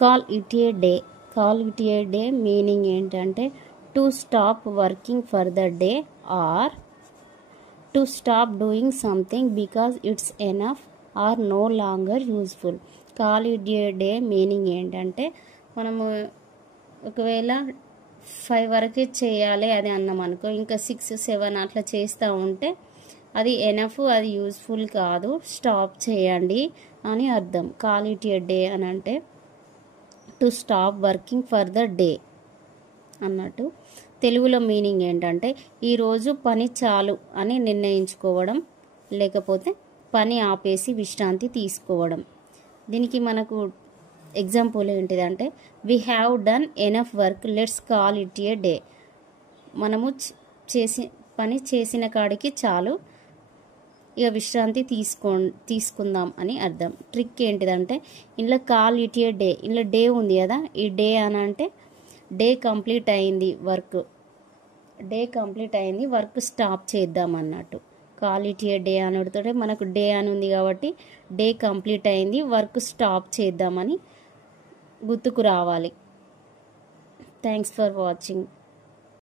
Call it a day. Call it a day meaning ఏంటంటే to stop working for the day or to stop doing something because it's enough or no longer useful. Call it a day meaning ఏంటంటే మనము ఒకవేళ 5 వరకే చేయాలి అది అన్నాం అనుకో, ఇంకా 6, 7 అట్లా చేస్తూ ఉంటే అది ఎనఫ్, అది యూజ్ఫుల్ కాదు, స్టాప్ చేయండి అని అర్థం. కాల్ ఇట్ ఏ డే అని అంటే to stop working for the day అన్నట్టు. తెలుగులో మీనింగ్ ఏంటంటే ఈరోజు పని చాలు అని నిర్ణయించుకోవడం, లేకపోతే పని ఆపేసి విశ్రాంతి తీసుకోవడం. దీనికి మనకు ఎగ్జాంపుల్ ఏంటిదంటే we have done enough work, let's call it a day. మనము పని చేసిన కాడికి చాలు, ఇక విశ్రాంతి తీసుకుందాం అని అర్థం. ట్రిక్ ఏంటిదంటే ఇంట్లో కాల్ ఇట్ ఏ డే, ఇంట్లో డే ఉంది కదా, ఈ డే అని అంటే డే కంప్లీట్ అయింది, వర్క్ స్టాప్ చేద్దాం అన్నట్టు. కాల్ ఇట్ ఏ డే అనుడితోటే మనకు డే అని ఉంది కాబట్టి డే కంప్లీట్ అయింది, వర్క్ స్టాప్ చేద్దామని గుర్తుకు రావాలి. Thanks for watching.